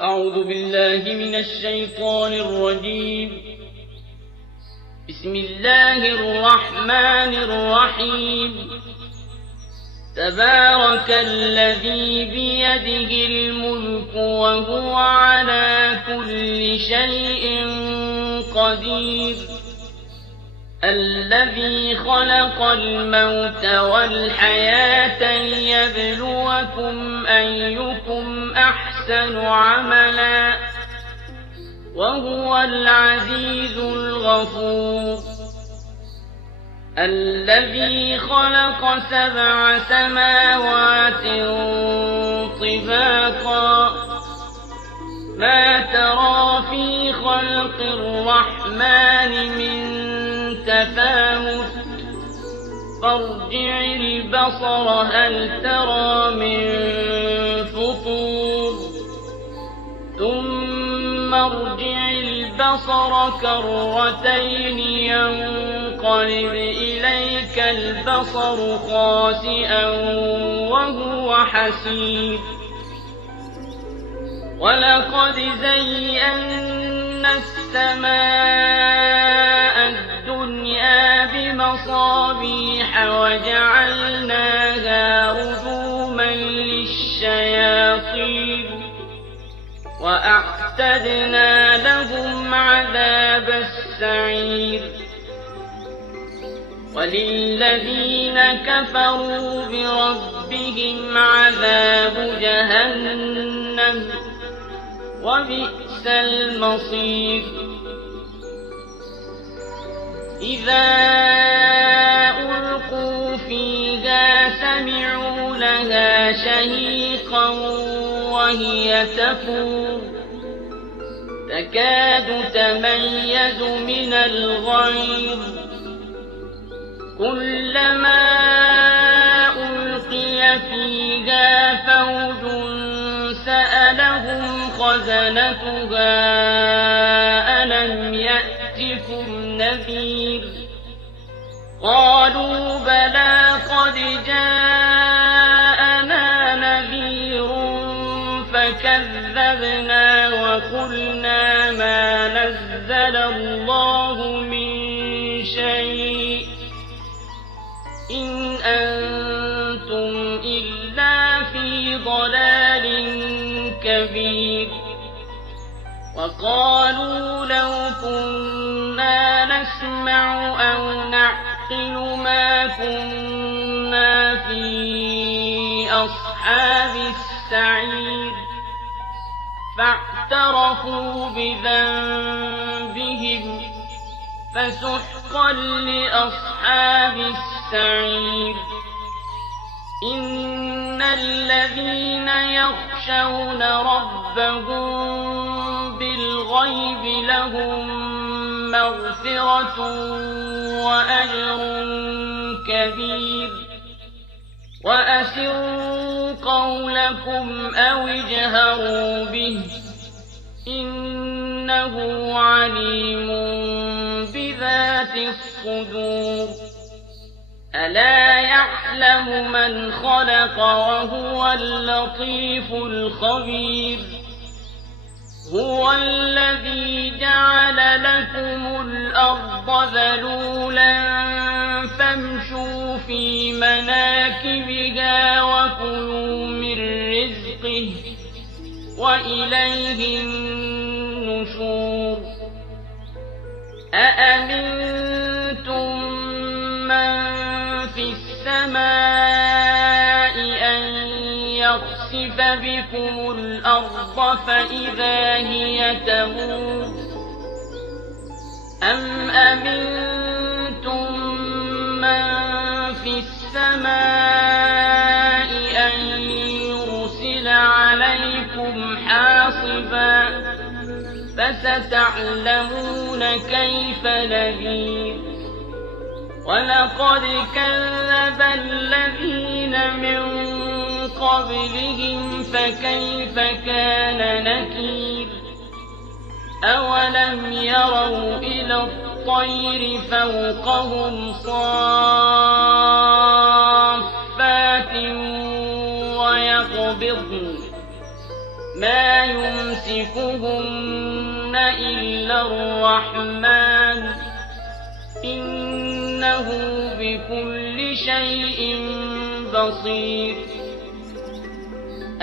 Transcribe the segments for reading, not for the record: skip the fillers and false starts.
أعوذ بالله من الشيطان الرجيم. بسم الله الرحمن الرحيم. تبارك الذي بيده الملك وهو على كل شيء قدير. الذي خلق الموت والحياة ليبلوكم أيكم أحسن عملا وهو العزيز الغفور. الذي خلق 7 سماوات طباقا ما ترى في خلق الرحمن من تفاوت فارجع البصر هل ترى من فطور ثم ارجع البصر كرتين ينقلب إليك البصر خاسئا وهو حسير. ولقد زينا السماء الدنيا بمصابيح وجعلناها رجوما للشياطين وأعتدنا لهم عذاب السعير. وللذين كفروا بربهم عذاب جهنم وبئس المصير. إذا ألقوا فيها سمعوا لها شهيقا وهي تفور تكاد تميز من الغيظ. كلما ألقي فيها فوج سألهم خزنتها ألم يأتكم نذير. قالوا بلى قد جاءنا نذير فكذبنا وقلنا ما نزل الله من شيء إن أنتم إلا في ضلال كبير. وقالوا لو كنا نسمع أو نعقل ما كنا في أصحاب السعير. فاعترفوا بذنبهم فسحقا لأصحاب السعير. إن الذين يخشون ربهم بالغيب لهم مغفرة وأجر كبير. وأسروا قولكم أو اجهروا به إنه عليم بذات الصدور. ألا يعلم من خلق وهو اللطيف الخبير. هو الذي جعل لكم الأرض ذلولا فامشوا في مناكبها وكلوا من رزقه وإليه النشور. أأمنتم من في السماء أن يخسف بكم الأرض فإذا هي تمور أم أمنتم من في السماء أن يرسل عليكم حاصبا فستعلمون كيف نذير. ولقد كذب الذين من قبلهم فكيف كان نكير. أولم يروا إلى الطير فوقهم صافات ويقبضن ما يمسكهن إلا الرحمن إنه بكل شيء بصير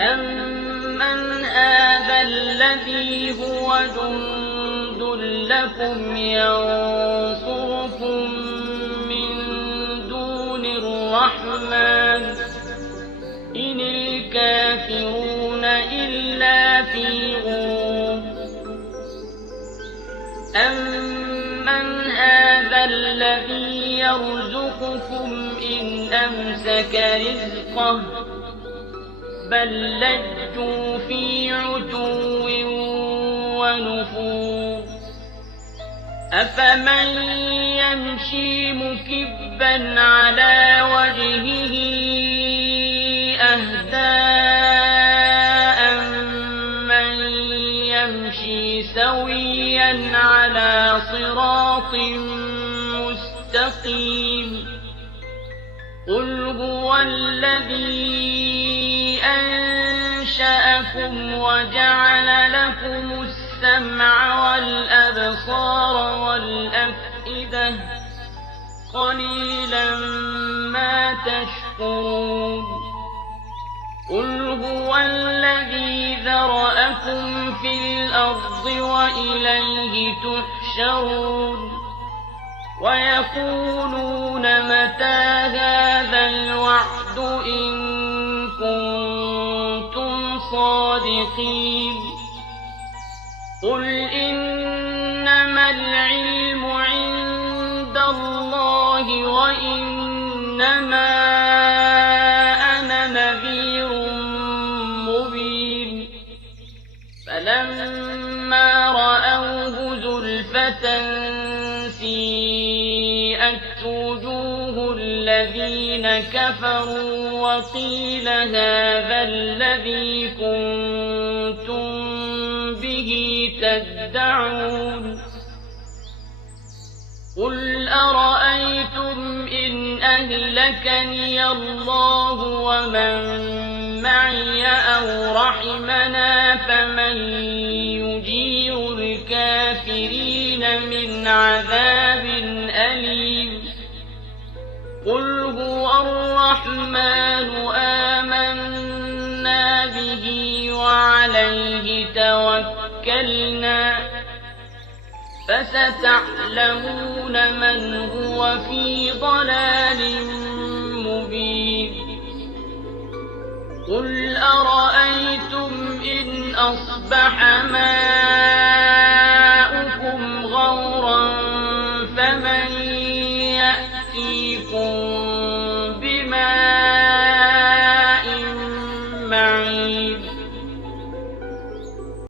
أمن هذا الذي هو جند لكم ينصركم من دون الرحمن إن الكافرون إلا في غرور أمن هذا الذي يرزقكم إن أمسك رزقه بل لجوا في عتو ونفور أفمن يمشي مكبا على وجهه أهدى أمن يمشي سويا على صراط مستقيم قل هو الذي أنشأكم وجعل لكم السمع والأبصار والأفئدة قليلا ما تشكرون قل هو الذي ذرأكم في الأرض وإليه تحشرون ويقولون متى هذا الوعد إن كنتم صادقين قل إنما العلم عند الله وإنما أنا نذير مبين فلما رأوه زلفة سيئت وجوه الذين كفروا وقيل هذا الذي كنتم به تدعون قل أرأيتم إن أهلكني الله ومن معي أو رحمنا فمن يجير الكافرين من عذاب أليم قل هو الرحمن آمنا به وعليه توكلنا فستعلمون من هو في ضلال مبين قل أرأيتم إن أصبح ماؤكم غورا فمن يأتيكم